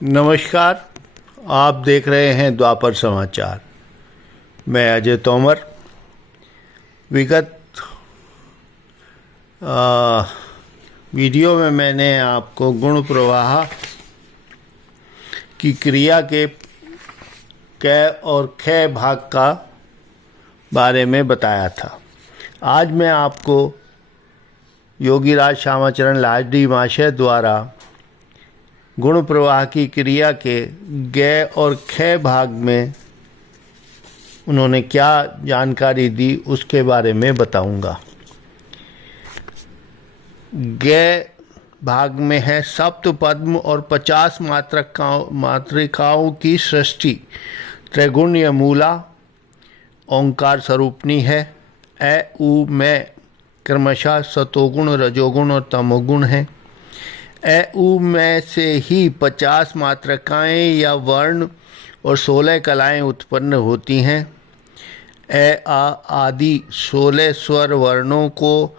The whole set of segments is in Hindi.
नमस्कार। आप देख रहे हैं द्वापर समाचार। मैं अजय तोमर। विगत वीडियो में मैंने आपको गुण प्रवाह की क्रिया के कै और खे भाग का बारे में बताया था। आज मैं आपको योगीराज श्यामाचरण लाहिड़ी महाशय द्वारा गुण प्रवाह की क्रिया के गे और खे भाग में उन्होंने क्या जानकारी दी उसके बारे में बताऊंगा। गे भाग में है सप्त पद्म और 50 मातृकाओं की सृष्टि। त्रैगुण्य मूला ओंकार स्वरूपनी है। ए उ में क्रमशः सतोगुण, रजोगुण और तमोगुण है। ए उ में से ही 50 मात्रकाएँ या वर्ण और 16 कलाएँ उत्पन्न होती हैं। ए आ आदि 16 स्वर वर्णों को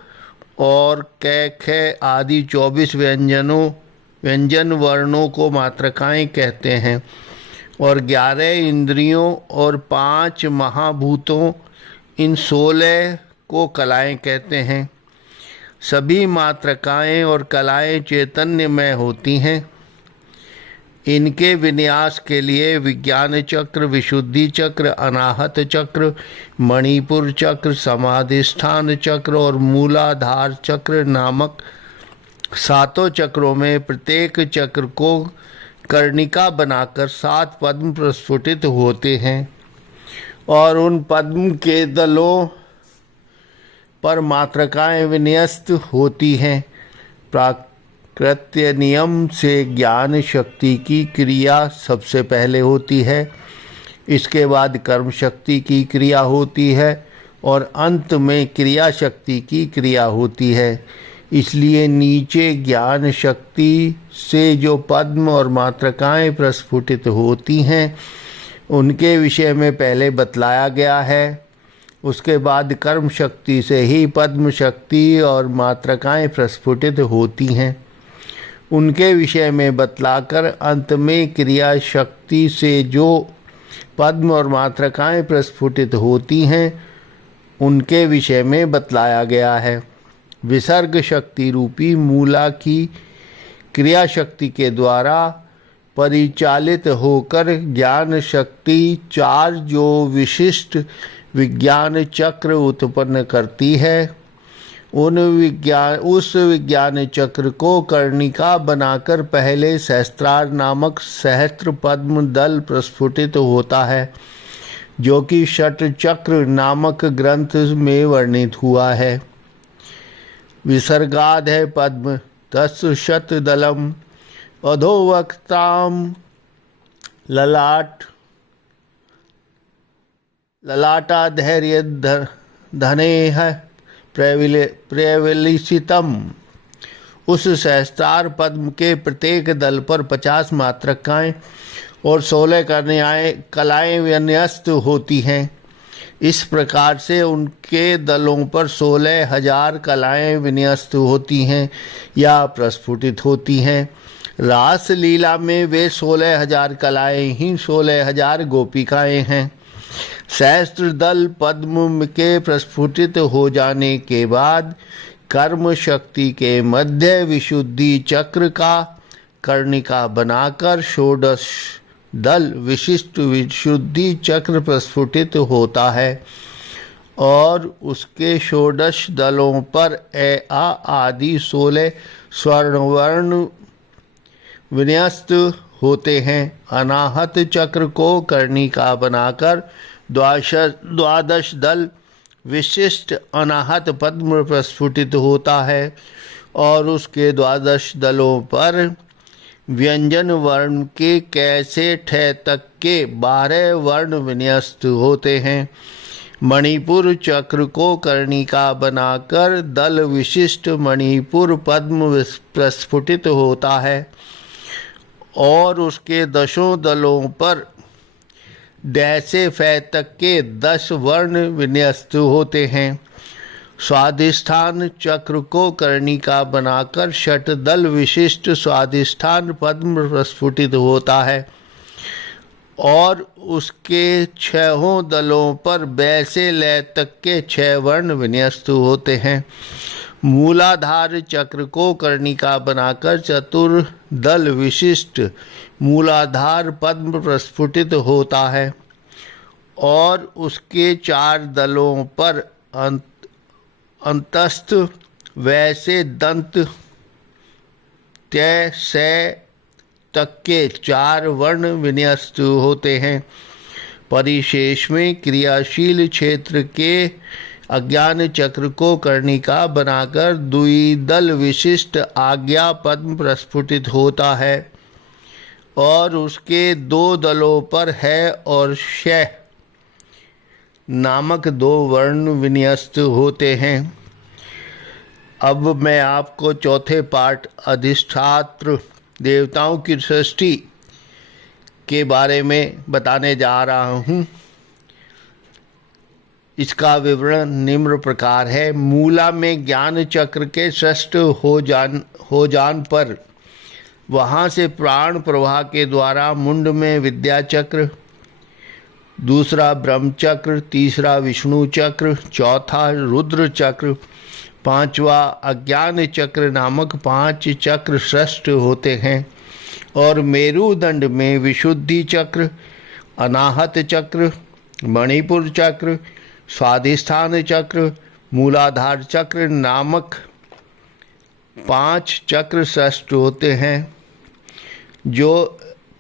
और कै खे आदि 24 व्यंजन वर्णों को मात्रकाएँ कहते हैं और 11 इंद्रियों और 5 महाभूतों इन 16 को कलाएँ कहते हैं। सभी मात्रकाएँ और कलाएँ चैतन्य में होती हैं। इनके विन्यास के लिए विज्ञान चक्र, विशुद्धि चक्र, अनाहत चक्र, मणिपुर चक्र, समाधिष्ठान चक्र और मूलाधार चक्र नामक 7 चक्रों में प्रत्येक चक्र को कर्णिका बनाकर 7 पद्म प्रस्फुटित होते हैं और उन पद्म के दलों पर मात्रकाएँ विन्यस्त होती हैं। प्राकृत्य नियम से ज्ञान शक्ति की क्रिया सबसे पहले होती है, इसके बाद कर्म शक्ति की क्रिया होती है और अंत में क्रिया शक्ति की क्रिया होती है। इसलिए नीचे ज्ञान शक्ति से जो पद्म और मात्रकाएँ प्रस्फुटित होती हैं उनके विषय में पहले बतलाया गया है। उसके बाद कर्म शक्ति से ही पद्म शक्ति और मात्रकाएँ प्रस्फुटित होती हैं। उनके विषय में बतलाकर अंत में क्रिया शक्ति से जो पद्म और मात्रकाएँ प्रस्फुटित होती हैं उनके विषय में बतलाया गया है। विसर्ग शक्ति रूपी मूला की क्रिया शक्ति के द्वारा परिचालित होकर ज्ञान शक्ति 4 जो विशिष्ट विज्ञान चक्र उत्पन्न करती है उस विज्ञान चक्र को कर्णिका बनाकर पहले सहस्त्रार नामक सहस्त्र पद्म दल प्रस्फुटित होता है, जो कि षट चक्र नामक ग्रंथ में वर्णित हुआ है। विसर्गाद है पद्म 10 शत दलम अधोवक्ताम ललाटाधैर्य धने है प्रवेलिसितम। उस सहस्त्रार पद्म के प्रत्येक दल पर 50 मात्रकाएँ और 16 कलाएँ विन्यस्त होती हैं। इस प्रकार से उनके दलों पर 16,000 कलाएँ विन्यस्त होती हैं या प्रस्फुटित होती हैं। रास लीला में वे 16,000 कलाएँ ही 16,000 गोपिकाएँ हैं। सहस्त्र दल पद्म के प्रस्फुटित हो जाने के बाद कर्म शक्ति के मध्य विशुद्धि चक्र का कर्णिका बनाकर 16 दल विशिष्ट विशुद्धि चक्र प्रस्फुटित होता है और उसके 16 दलों पर ए आ आदि 16 स्वर्ण विन्यस्त होते हैं। अनाहत चक्र को कर्णिका बनाकर 12 दल विशिष्ट अनाहत पद्म प्रस्फुटित होता है और उसके 12 दलों पर व्यंजन वर्ण के कैसे ठे तक के 12 वर्ण विन्यस्त होते हैं। मणिपुर चक्र को कर्णिका बनाकर दल विशिष्ट मणिपुर पद्म प्रस्फुटित होता है और उसके 10 दलों पर डै से फै तक के 10 वर्ण विन्यस्त होते हैं। स्वाधिष्ठान चक्र को कर्णिका बनाकर षटदल विशिष्ट स्वाधिष्ठान पद्म प्रस्फुटित होता है और उसके छहों दलों पर बै से लय तक के 6 वर्ण विन्यस्त होते हैं। मूलाधार चक्र को कर्णिका बनाकर चतुर्दल विशिष्ट मूलाधार पद्म प्रस्फुटित होता है और उसके 4 दलों पर अंतस्थ वैसे दंत तय से तक के 4 वर्ण विन्यस्त होते हैं। परिशेष में क्रियाशील क्षेत्र के अज्ञान चक्र को कर्णिका बनाकर द्विदल विशिष्ट आज्ञा पद्म प्रस्फुटित होता है और उसके 2 दलों पर है और शय नामक 2 वर्ण विन्यस्त होते हैं। अब मैं आपको चौथे पाठ अधिष्ठात्र देवताओं की सृष्टि के बारे में बताने जा रहा हूँ। इसका विवरण निम्न प्रकार है। मूला में ज्ञान चक्र के सृष्ट हो जान पर वहाँ से प्राण प्रवाह के द्वारा मुंड में विद्या चक्र, दूसरा ब्रह्म चक्र, तीसरा विष्णु चक्र, चौथा रुद्र चक्र, 5वां अज्ञान चक्र नामक 5 चक्र सृष्ट होते हैं और मेरुदंड में विशुद्धि चक्र, अनाहत चक्र, मणिपुर चक्र, स्वाधिष्ठान चक्र, मूलाधार चक्र नामक 5 चक्र सृष्ट होते हैं,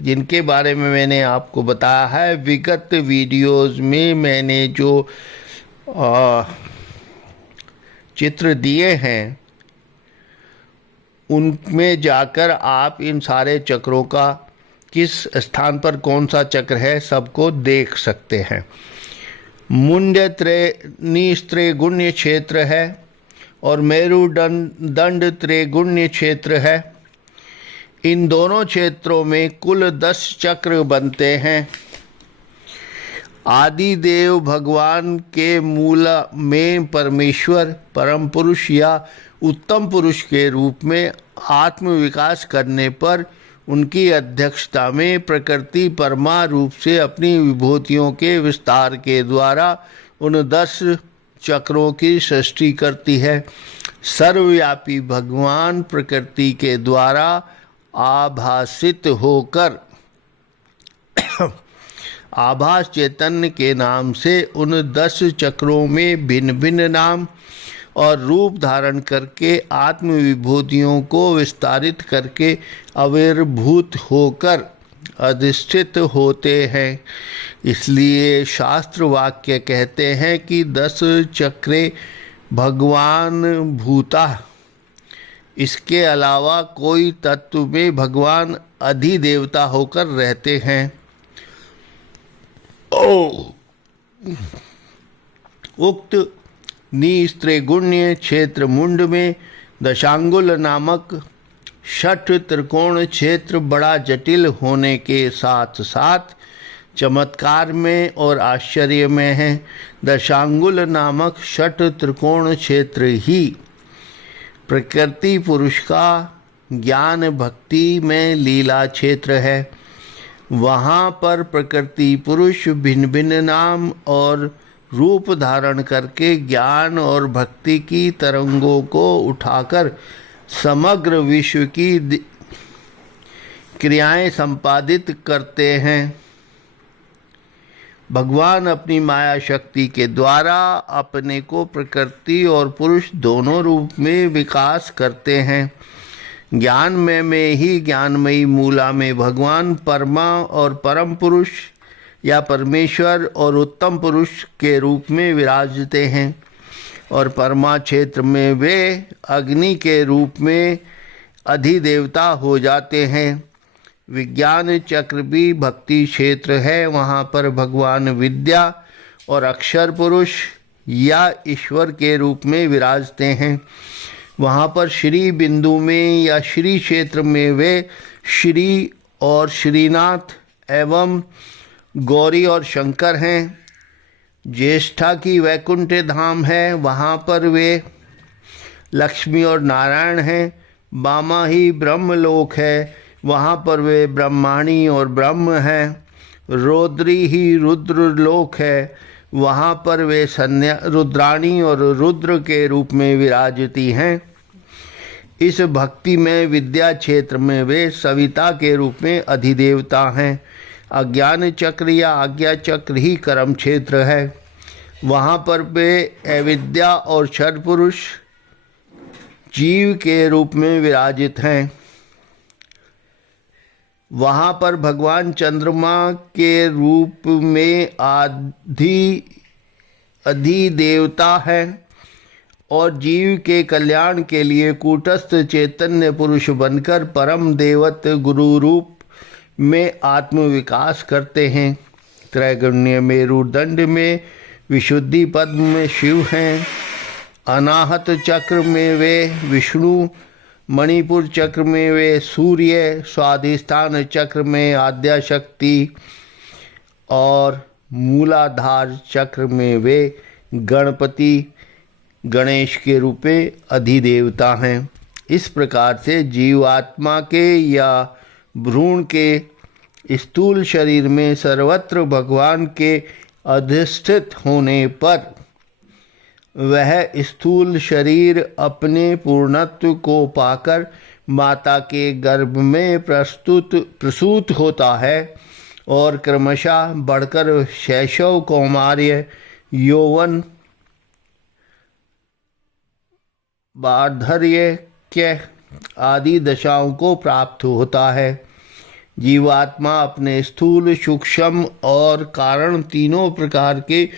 जिनके बारे में मैंने आपको बताया है। विगत वीडियोस में मैंने जो चित्र दिए हैं उनमें जाकर आप इन सारे चक्रों का किस स्थान पर कौन सा चक्र है सबको देख सकते हैं। मुंड्य त्रिगुण्य क्षेत्र है और मेरुदंड त्रिगुण्य क्षेत्र है। इन दोनों क्षेत्रों में कुल 10 चक्र बनते हैं। आदि देव भगवान के मूल में परमेश्वर परम पुरुष या उत्तम पुरुष के रूप में आत्म विकास करने पर उनकी अध्यक्षता में प्रकृति परमा रूप से अपनी विभूतियों के विस्तार के द्वारा उन 10 चक्रों की सृष्टि करती है। सर्वव्यापी भगवान प्रकृति के द्वारा आभासित होकर आभास चैतन्य के नाम से उन 10 चक्रों में भिन्न भिन्न नाम और रूप धारण करके आत्म विभूतियों को विस्तारित करके आविर्भूत होकर अधिष्ठित होते हैं। इसलिए शास्त्र वाक्य कहते हैं कि 10 चक्रे भगवान भूता। इसके अलावा कोई तत्व में भगवान अधिदेवता होकर रहते हैं। उक्त निस्त्रिगुण्य क्षेत्र मुंड में दशांगुल नामक 6 त्रिकोण क्षेत्र बड़ा जटिल होने के साथ साथ चमत्कार में और आश्चर्य में है। दशांगुल नामक 6 त्रिकोण क्षेत्र ही प्रकृति पुरुष का ज्ञान भक्ति में लीला क्षेत्र है। वहाँ पर प्रकृति पुरुष भिन्न भिन्न नाम और रूप धारण करके ज्ञान और भक्ति की तरंगों को उठाकर समग्र विश्व की क्रियाएं संपादित करते हैं। भगवान अपनी माया शक्ति के द्वारा अपने को प्रकृति और पुरुष दोनों रूप में विकास करते हैं। ज्ञानमय में ही ज्ञानमयी मूला में भगवान परमा और परम पुरुष या परमेश्वर और उत्तम पुरुष के रूप में विराजते हैं और परमा क्षेत्र में वे अग्नि के रूप में अधिदेवता हो जाते हैं। विज्ञान चक्र भी भक्ति क्षेत्र है। वहाँ पर भगवान विद्या और अक्षर पुरुष या ईश्वर के रूप में विराजते हैं। वहाँ पर श्री बिंदु में या श्री क्षेत्र में वे श्री और श्रीनाथ एवं गौरी और शंकर हैं। ज्येष्ठा की वैकुंठ धाम है, वहाँ पर वे लक्ष्मी और नारायण हैं। बामा ही ब्रह्मलोक है, वहाँ पर वे ब्रह्माणी और ब्रह्म हैं। रौद्री ही रुद्रलोक है, वहाँ पर वे रुद्राणी और रुद्र के रूप में विराजती हैं। इस भक्ति में विद्या क्षेत्र में वे सविता के रूप में अधिदेवता हैं। अज्ञान चक्र या आज्ञा चक्र ही कर्म क्षेत्र है, वहाँ पर वे अविद्या और क्षर पुरुष जीव के रूप में विराजित हैं। वहाँ पर भगवान चंद्रमा के रूप में अधिदेवता है और जीव के कल्याण के लिए कूटस्थ चैतन्य पुरुष बनकर परम देवत गुरु रूप में आत्म विकास करते हैं। त्रैगुण्य मेरुदंड में विशुद्धि पद्म में शिव हैं। अनाहत चक्र में वे विष्णु, मणिपुर चक्र में वे सूर्य, स्वाधिष्ठान चक्र में आद्या शक्ति और मूलाधार चक्र में वे गणपति गणेश के रूप में अधिदेवता हैं। इस प्रकार से जीवात्मा के या भ्रूण के स्थूल शरीर में सर्वत्र भगवान के अधिष्ठित होने पर वह स्थूल शरीर अपने पूर्णत्व को पाकर माता के गर्भ में प्रसूत होता है और क्रमशः बढ़कर शैशव, कौमार्य, यौवन, वार्धक्य आदि दशाओं को प्राप्त होता है। जीवात्मा अपने स्थूल, सूक्ष्म और कारण तीनों प्रकार के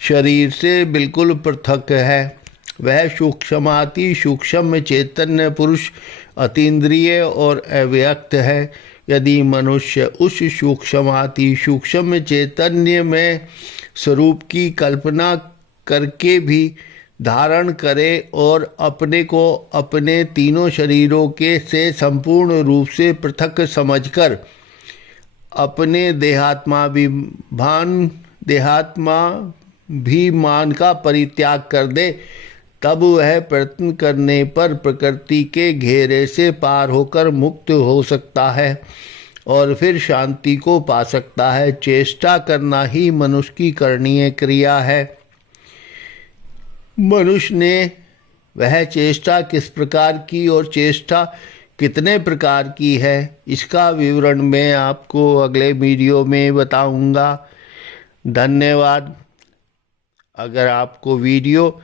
शरीर से बिल्कुल पृथक है। वह सूक्ष्माति सूक्ष्म चैतन्य पुरुष अतीन्द्रिय और अव्यक्त है। यदि मनुष्य उस सूक्ष्माति सूक्ष्म चैतन्य में स्वरूप की कल्पना करके भी धारण करे और अपने को अपने तीनों शरीरों के से संपूर्ण रूप से पृथक समझकर अपने देहात्माभिमान का परित्याग कर दे, तब वह प्रयत्न करने पर प्रकृति के घेरे से पार होकर मुक्त हो सकता है और फिर शांति को पा सकता है। चेष्टा करना ही मनुष्य की करणीय क्रिया है। मनुष्य ने वह चेष्टा किस प्रकार की और चेष्टा कितने प्रकार की है, इसका विवरण मैं आपको अगले वीडियो में बताऊंगा। धन्यवाद। अगर आपको वीडियो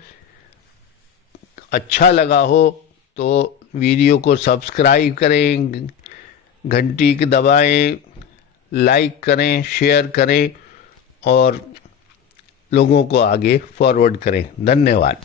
अच्छा लगा हो तो वीडियो को सब्सक्राइब करें, घंटी की दबाएं, लाइक करें, शेयर करें और लोगों को आगे फॉरवर्ड करें। धन्यवाद।